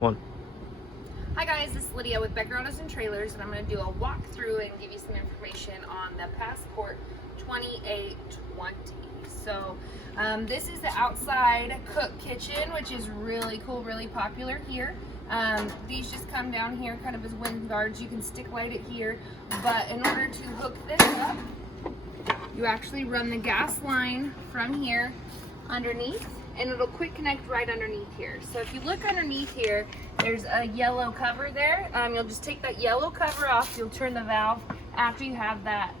One. Hi guys, this is Lydia with Becker Autos and Trailers, and I'm going to do a walkthrough and give you some information on the Passport 2820. So this is the outside cook kitchen, which is really cool, really popular here. These just come down here kind of as wind guards. You can stick light it here, but in order to hook this up, you actually run the gas line from here underneath, and it'll quick connect right underneath here. So if you look underneath here, there's a yellow cover there. You'll just take that yellow cover off. You'll turn the valve after you have that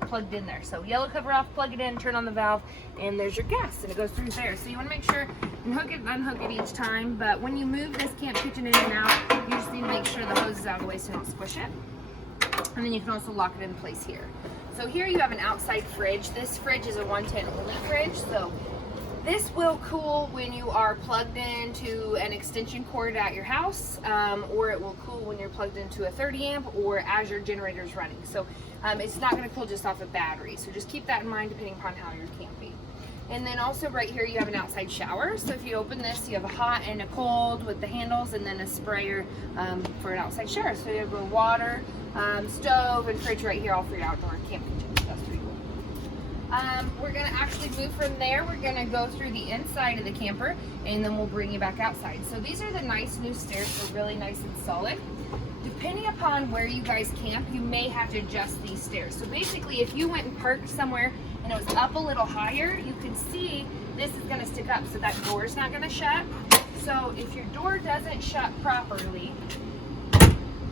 plugged in there. So yellow cover off, plug it in, turn on the valve, and there's your gas, and it goes through there. So you want to make sure and hook it and unhook it each time. But when you move this camp kitchen in and out, you just need to make sure the hose is out of the way so you don't squish it. And then you can also lock it in place here. So here you have an outside fridge. This fridge is a 110 only fridge, so this will cool when you are plugged into an extension cord at your house, or it will cool when you're plugged into a 30 amp or as your generator is running. So it's not going to cool just off a battery. So just keep that in mind depending upon how you're camping. And then also right here you have an outside shower. So if you open this, you have a hot and a cold with the handles, and then a sprayer for an outside shower. So you have a water, stove, and fridge right here, all for your outdoor camp kitchen. That's pretty cool. We're going to actually move from there. We're going to go through the inside of the camper, and then we'll bring you back outside. So these are the nice new stairs. They're really nice and solid. Depending upon where you guys camp, you may have to adjust these stairs. So basically, if you went and parked somewhere and it was up a little higher, you can see this is going to stick up, so that door is not going to shut. So if your door doesn't shut properly,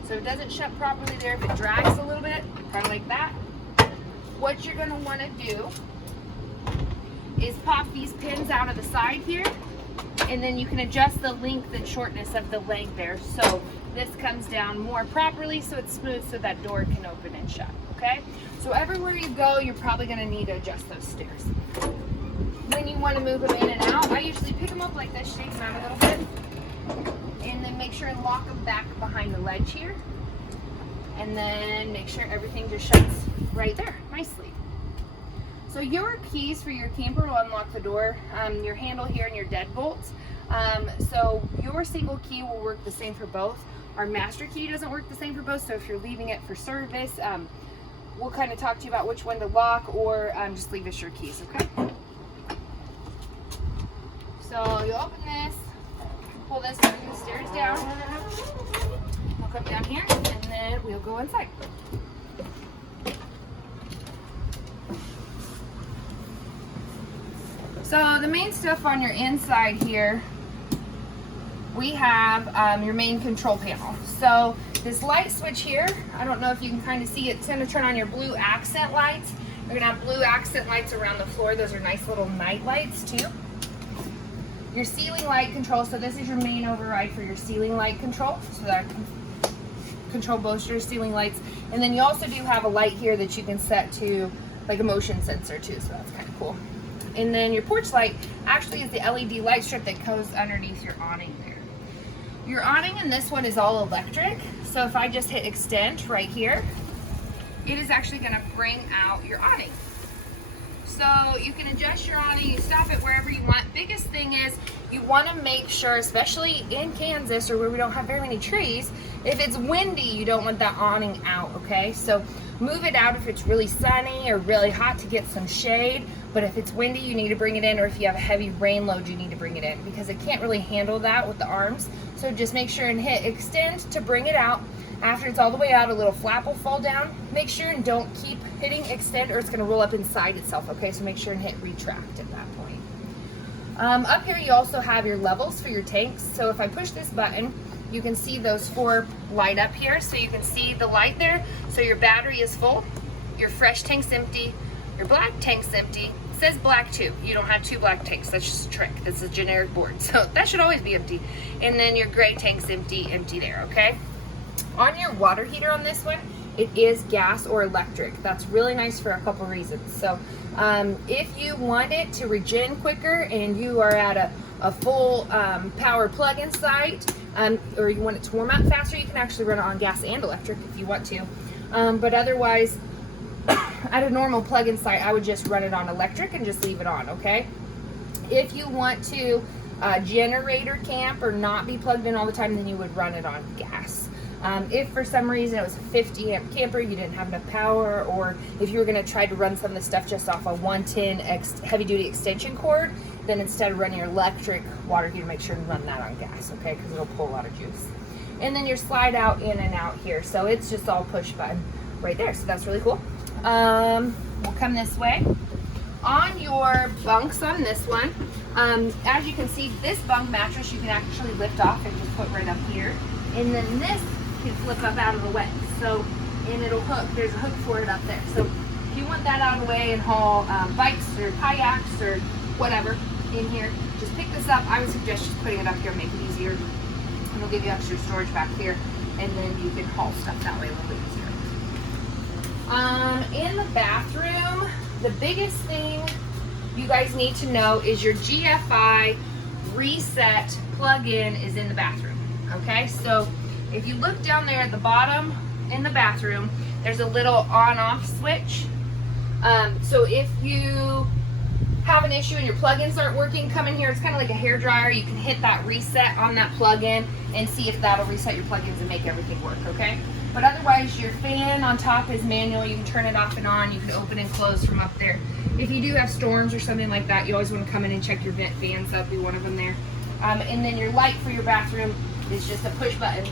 so it doesn't shut properly there, if it drags a little bit, kind of like that, what you're going to want to do is pop these pins out of the side here, and then you can adjust the length and shortness of the leg there, so this comes down more properly, so it's smooth, so that door can open and shut. Okay, so everywhere you go, you're probably going to need to adjust those stairs. When you want to move them in and out, I usually pick them up like this, shake them out a little bit, and then make sure and lock them back behind the ledge here, and then make sure everything just shuts right there nicely. So your keys for your camper will unlock the door, your handle here, and your deadbolts. So your single key will work the same for both. Our master key doesn't work the same for both, so if you're leaving it for service, we'll kind of talk to you about which one to lock, or just leave us your keys, okay? So you'll open this, pull this, bring the stairs down, we'll come down here, and then we'll go inside. So the main stuff on your inside here, we have your main control panel. So this light switch here, I don't know if you can kind of see it, it's going to turn on your blue accent lights. You're going to have blue accent lights around the floor. Those are nice little night lights too. Your ceiling light control, so this is your main override for your ceiling light control. So that can control both your ceiling lights. And then you also do have a light here that you can set to like a motion sensor too, so that's kind of cool. And then your porch light actually is the LED light strip that goes underneath your awning there. Your awning in this one is all electric, so if I just hit extend right here, it is actually going to bring out your awning. So you can adjust your awning, you stop it wherever you want. Biggest thing is you want to make sure, especially in Kansas or where we don't have very many trees, if it's windy, you don't want that awning out, okay? So move it out if it's really sunny or really hot to get some shade. But if it's windy, you need to bring it in, or if you have a heavy rain load, you need to bring it in, because it can't really handle that with the arms. So just make sure and hit extend to bring it out. After it's all the way out, a little flap will fall down. Make sure and don't keep hitting extend, or it's going to roll up inside itself, okay? So make sure and hit retract at that point. Up here, you also have your levels for your tanks. So if I push this button, you can see those 4 light up here. So you can see the light there. So your battery is full, your fresh tank's empty, your black tank's empty. It says black too. You don't have 2 black tanks. That's just a trick. That's a generic board. So that should always be empty. And then your gray tank's empty there, okay? On your water heater on this one, it is gas or electric. That's really nice for a couple reasons. So if you want it to regen quicker and you are at a full power plug-in site, or you want it to warm up faster, you can actually run it on gas and electric if you want to. But otherwise, at a normal plug-in site, I would just run it on electric and just leave it on, okay? If you want to generator camp or not be plugged in all the time, then you would run it on gas. If for some reason it was a 50 amp camper, you didn't have enough power, or if you were going to try to run some of the stuff just off a 110 heavy duty extension cord, then instead of running your electric water heater, make sure to run that on gas, okay, because it'll pull a lot of juice. And then your slide out in and out here, so it's just all push button right there, so that's really cool. We'll come this way. On your bunks on this one, as you can see, this bunk mattress you can actually lift off and just put right up here, and then this can flip up out of the way. So, and it'll hook, there's a hook for it up there. So if you want that out of the way and haul bikes or kayaks or whatever in here, just pick this up. I would suggest just putting it up here, make it easier. And it'll give you extra storage back here, and then you can haul stuff that way a little bit easier. In the bathroom, the biggest thing you guys need to know is your GFI reset plug-in is in the bathroom. Okay, so if you look down there at the bottom in the bathroom, there's a little on-off switch. So if you have an issue and your plugins aren't working, come in here. It's kind of like a hair dryer. You can hit that reset on that plug-in and see if that'll reset your plugins and make everything work, okay? But otherwise, your fan on top is manual. You can turn it off and on. You can open and close from up there. If you do have storms or something like that, you always want to come in and check your vent fans. That'll be one of them there. And then your light for your bathroom is just a push button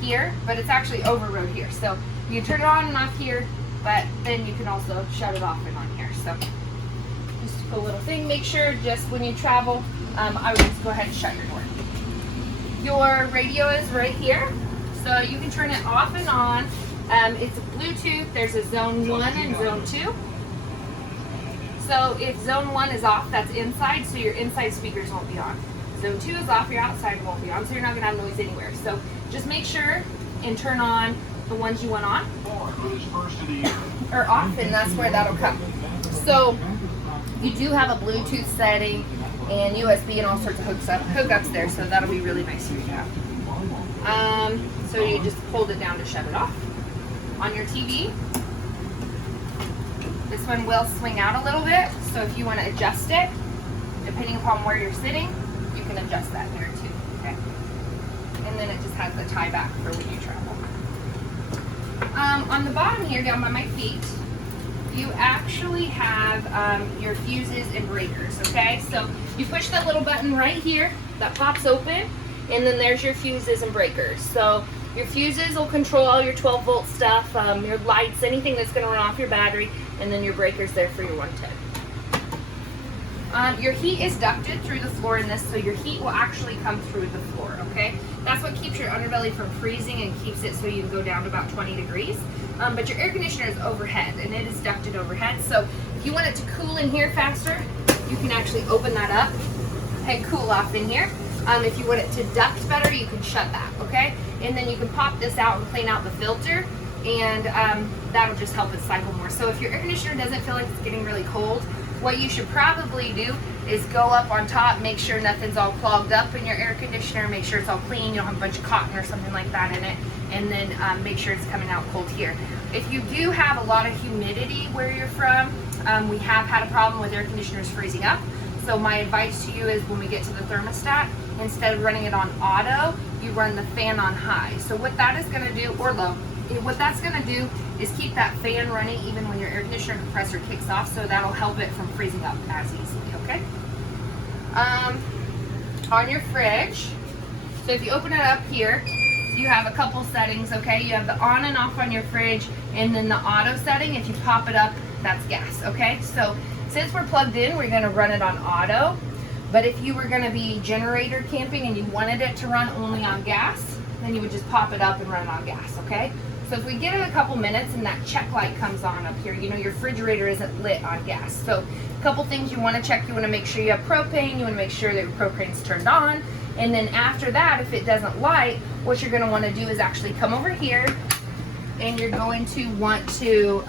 here, but it's actually overrode here. So you can turn it on and off here, but then you can also shut it off and on here. So just a cool little thing. Make sure just when you travel, I would just go ahead and shut your door. Your radio is right here, so you can turn it off and on. It's a Bluetooth. There's a zone 1 and zone 2. So if zone 1 is off, that's inside, so your inside speakers won't be on. Zone 2 is off, your outside won't be on, so you're not going to have noise anywhere. So just make sure and turn on the ones you want on or off, and that's where that'll come. So you do have a Bluetooth setting and USB and all sorts of hookups there, so that'll be really nice for you to have. So you just hold it down to shut it off. On your TV, this one will swing out a little bit, so if you want to adjust it, depending upon where you're sitting, you can adjust that here too, okay? And then it just has the tie back for when you travel. On the bottom here, down by my feet, you actually have your fuses and breakers, okay? So you push that little button right here, that pops open, and then there's your fuses and breakers. So your fuses will control all your 12 volt stuff, your lights, anything that's gonna run off your battery, and then your breakers there for your 110. Your heat is ducted through the floor in this, so your heat will actually come through the floor, okay? That's what keeps your underbelly from freezing and keeps it so you can go down to about 20 degrees. But your air conditioner is overhead, and it is ducted overhead, so if you want it to cool in here faster, you can actually open that up and cool off in here. If you want it to duct better, you can shut that, okay? And then you can pop this out and clean out the filter, and that'll just help it cycle more. So if your air conditioner doesn't feel like it's getting really cold, what you should probably do is go up on top, make sure nothing's all clogged up in your air conditioner, make sure it's all clean, you don't have a bunch of cotton or something like that in it, and then make sure it's coming out cold here. If you do have a lot of humidity where you're from, we have had a problem with air conditioners freezing up. So my advice to you is when we get to the thermostat, instead of running it on auto, you run the fan on high. So what that is going to do, or low, what that's going to do is keep that fan running even when your air conditioner compressor kicks off, so that'll help it from freezing up as easily, okay? On your fridge, so if you open it up here, you have a couple settings, okay? You have the on and off on your fridge, and then the auto setting. If you pop it up, that's gas, okay? So since we're plugged in, we're gonna run it on auto, but if you were gonna be generator camping and you wanted it to run only on gas, then you would just pop it up and run it on gas, okay? So if we give it a couple minutes and that check light comes on up here, you know your refrigerator isn't lit on gas. So a couple things you want to check. You want to make sure you have propane. You want to make sure that your propane's turned on. And then after that, if it doesn't light, what you're going to want to do is actually come over here, and you're going to want to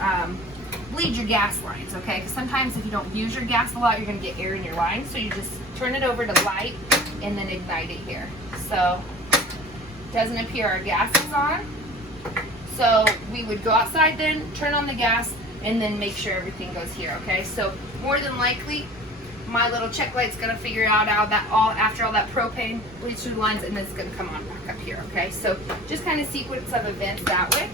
bleed your gas lines, okay? Because sometimes if you don't use your gas a lot, you're going to get air in your lines. So you just turn it over to light and then ignite it here. So it doesn't appear our gas is on. So we would go outside then, turn on the gas, and then make sure everything goes here, okay? So more than likely, my little check light's gonna figure out after all that propane bleeds through the lines, and then it's gonna come on back up here, okay? So just kind of sequence of events that way.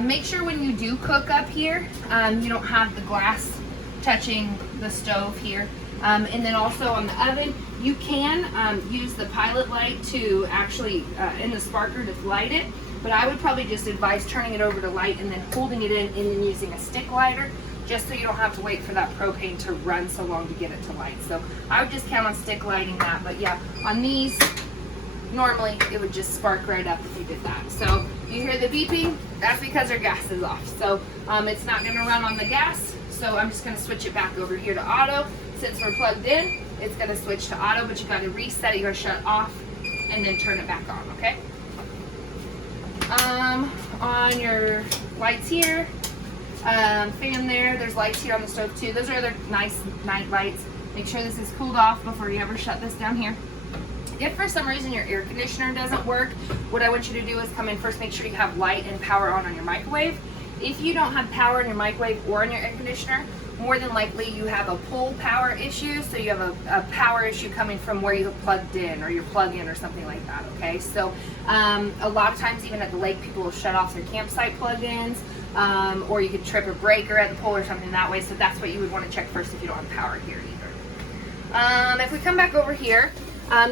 Make sure when you do cook up here, you don't have the glass touching the stove here. And then also on the oven, you can use the pilot light to actually, in the sparker to light it, but I would probably just advise turning it over to light and then holding it in and then using a stick lighter, just so you don't have to wait for that propane to run so long to get it to light. So I would just count on stick lighting that, but yeah, on these, normally it would just spark right up if you did that. So you hear the beeping, that's because our gas is off. So it's not gonna run on the gas, so I'm just gonna switch it back over here to auto. Since we're plugged in, it's gonna switch to auto, but you gotta reset it, you gotta shut it off, and then turn it back on, okay? On your lights here, fan there, there's lights here on the stove too. Those are other nice night lights. Make sure this is cooled off before you ever shut this down here. If for some reason your air conditioner doesn't work, what I want you to do is come in first, make sure you have light and power on your microwave. If you don't have power in your microwave or in your air conditioner, more than likely you have a pull power issue, so you have a power issue coming from where you plugged in or your plug-in or something like that, okay? So a lot of times even at the lake, people will shut off their campsite plug-ins, or you could trip a breaker at the pole or something that way, so that's what you would want to check first if you don't have power here either. If we come back over here,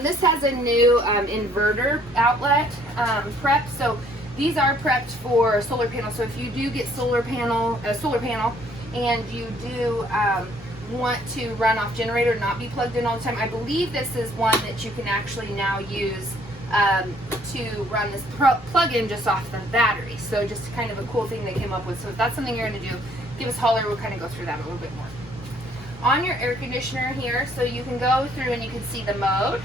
this has a new inverter outlet prep, so these are prepped for solar panels. So if you do get a solar panel, and you do want to run off generator, not be plugged in all the time, I believe this is one that you can actually now use to run this plug-in just off the battery. So just kind of a cool thing they came up with. So if that's something you're going to do, give us a holler. We'll kind of go through that a little bit more. On your air conditioner here, so you can go through and you can see the mode.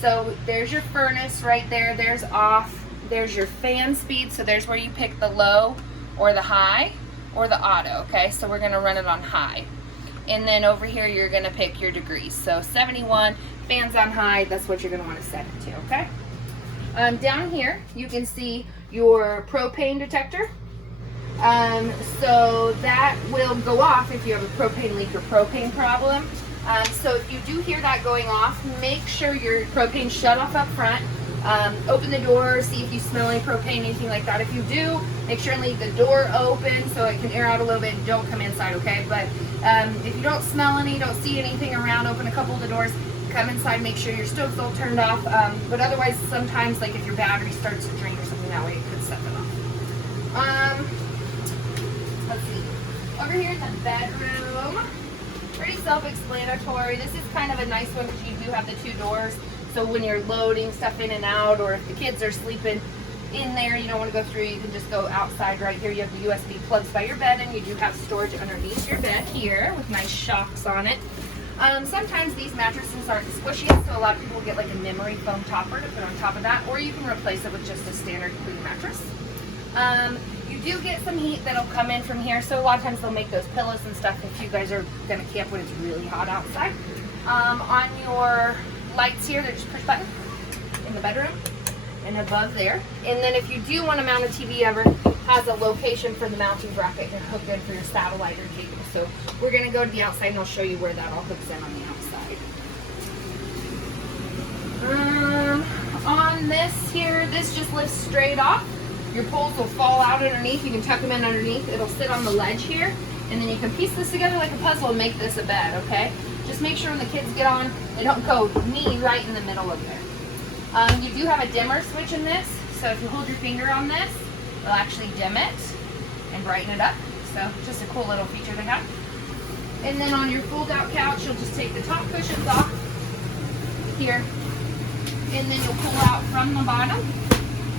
So there's your furnace right there. There's off. There's your fan speed. So there's where you pick the low or the high or the auto, okay? So we're gonna run it on high. And then over here, you're gonna pick your degrees. So 71, fans on high, that's what you're gonna wanna set it to, okay? Down here, you can see your propane detector. So that will go off if you have a propane leak or propane problem. So if you do hear that going off, make sure your propane's shut off up front. Open the door, see if you smell any propane, anything like that. If you do, make sure and leave the door open so it can air out a little bit and don't come inside, okay? But if you don't smell any, don't see anything around, open a couple of the doors, come inside, make sure your stove's all turned off. But otherwise, sometimes, like if your battery starts to drain or something that way, it could set them off. Let's see. Over here in the bedroom, pretty self-explanatory. This is kind of a nice one because you do have the two doors. So when you're loading stuff in and out, or if the kids are sleeping in there, you don't want to go through, you can just go outside right here. You have the USB plugs by your bed, and you do have storage underneath your bed here with nice shocks on it. Sometimes these mattresses aren't squishy, so a lot of people get like a memory foam topper to put on top of that, or you can replace it with just a standard queen mattress. You do get some heat that'll come in from here, so a lot of times they'll make those pillows and stuff if you guys are going to camp when it's really hot outside. On your lights here, there's a push button in the bedroom and above there. And then if you do want to mount a TV ever, has a location for the mounting bracket to hook in for your satellite or cable. So we're going to go to the outside and I'll show you where that all hooks in on the outside. On this here, this just lifts straight off. Your poles will fall out underneath. You can tuck them in underneath. It'll sit on the ledge here. And then you can piece this together like a puzzle and make this a bed, okay? Just make sure when the kids get on, they don't go knee right in the middle of there. You do have a dimmer switch in this, so if you hold your finger on this, it'll actually dim it and brighten it up. So just a cool little feature they have. And then on your fold-out couch, you'll just take the top cushions off here, and then you'll pull out from the bottom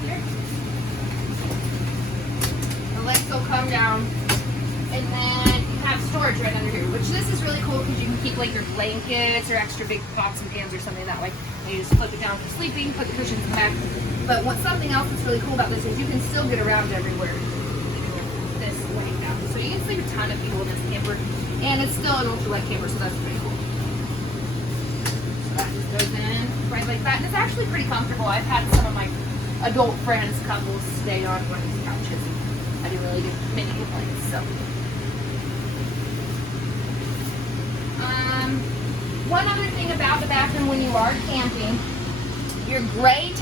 here. The legs will come down, and then you have storage right under here, which this is really cool because you can keep like your blankets or extra big pots and pans or something that way. And you just flip it down for sleeping, put the cushions in the back. But something else that's really cool about this is you can still get around everywhere this way now. So you can sleep a ton of people in this camper, and it's still an ultralight camper, so that's pretty cool. So that just goes in right like that, and it's actually pretty comfortable. I've had some of my adult friends, couples, stay on one of these couches. I didn't really get many complaints, so. One other thing about the bathroom when you are camping, your gray